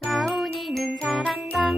라온이는 잘한다.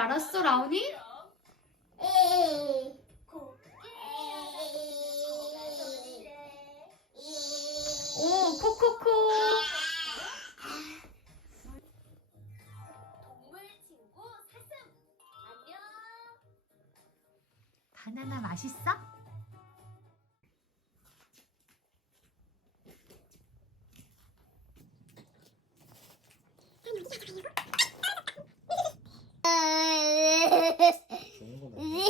알았어, 라온이? 오, 코코코. 동물 친구 사슴 안녕. 바나나 맛있어? 첫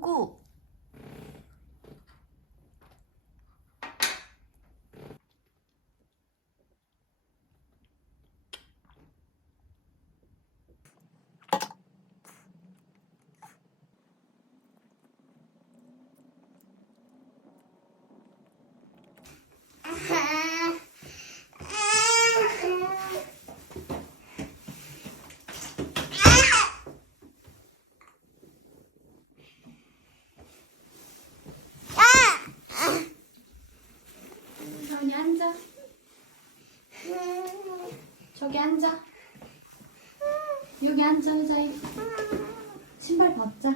도구. 저기 앉아. 여기 앉아, 의자 신발 벗자.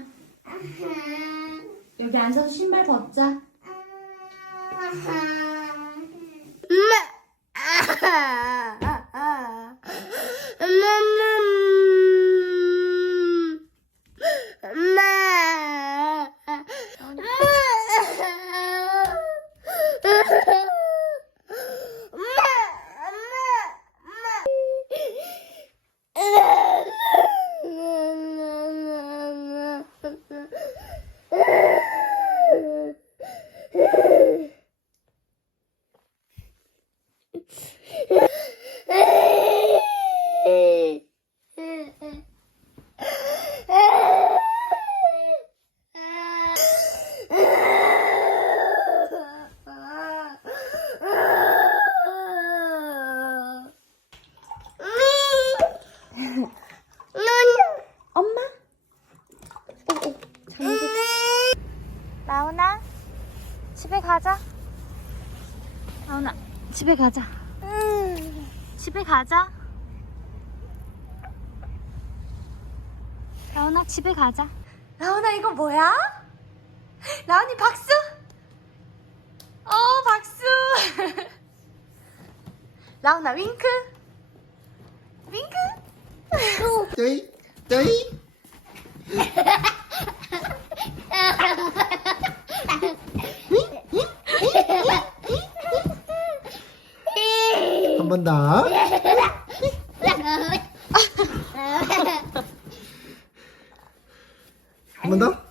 여기 앉아서 신발 벗자. 엄마! 집에 가자. 집에 가자. 라온아 집에 가자. 라온아 이거 뭐야? 라온이 박수. 어 박수. 라온아 윙크. 윙크. 저희 저희 더. 한번 더.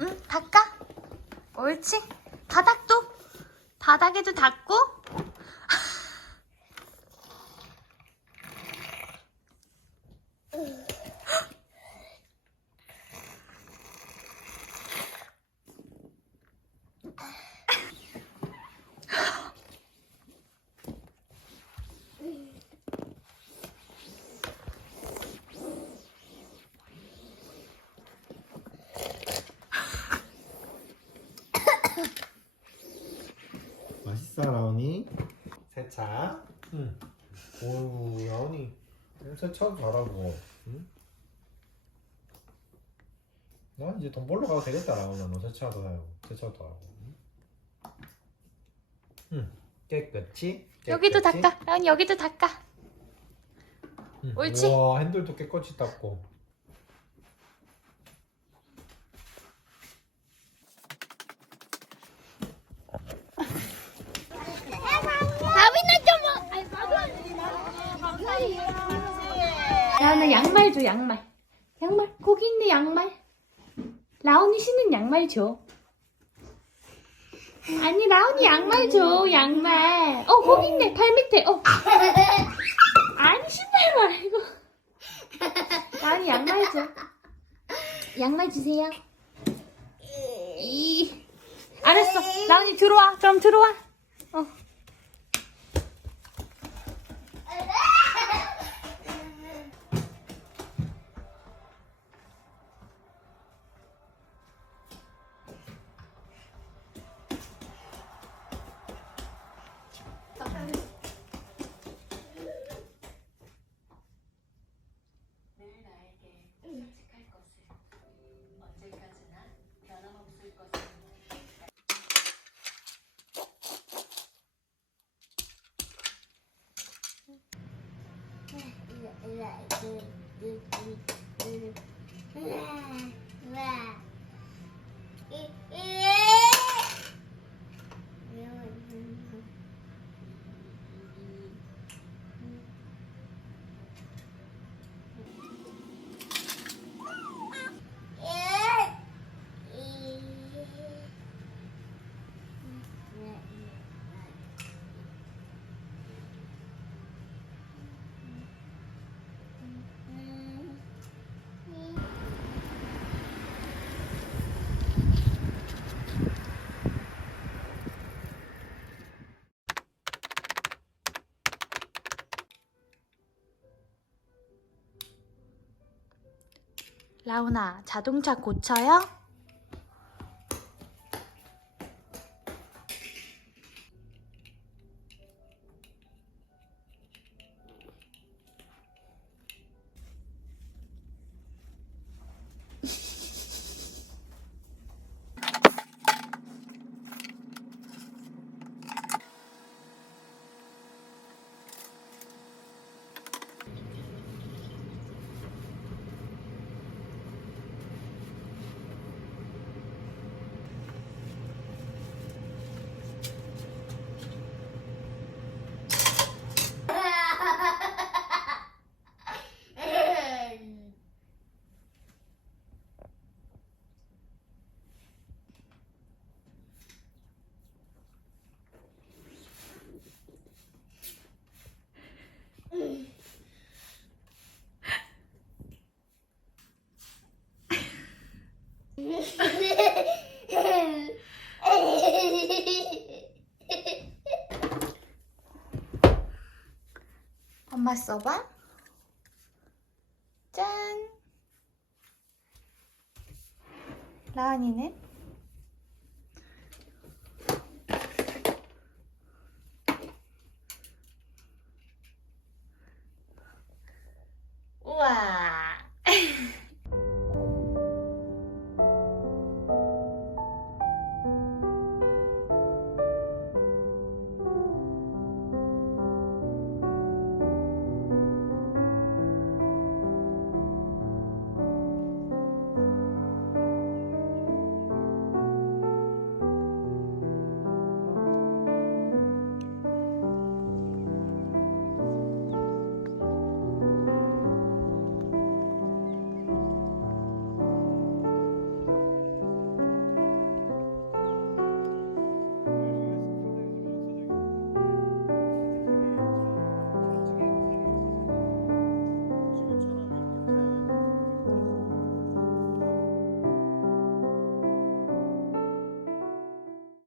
응 닦아. 옳지. 바닥도 바닥에도 닦고. 세차. 응. 오 라온이 세차도 잘하고. 응? 나 이제 돈 벌러 가도 되겠다 라온아. 너 세차도 하고 세차도 하고. 응? 응. 깨끗이. 여기도 깨끗이. 닦아. 라온이 여기도 닦아. 응. 옳지. 와 핸들도 깨끗이 닦고. 라온아 양말 줘 양말. 양말 거기 있네 양말. 라온이 신는 양말 줘. 아니 라온이 양말 줘 양말. 어 거기 있네 발 밑에. 어. 아니 신발 말고. 라온이 양말 줘. 양말 주세요. 이. 알았어. 라온이 들어와. 그럼 들어와. Wow. 라온아 자동차 고쳐요? 엄마 써봐. 짠. 라은이는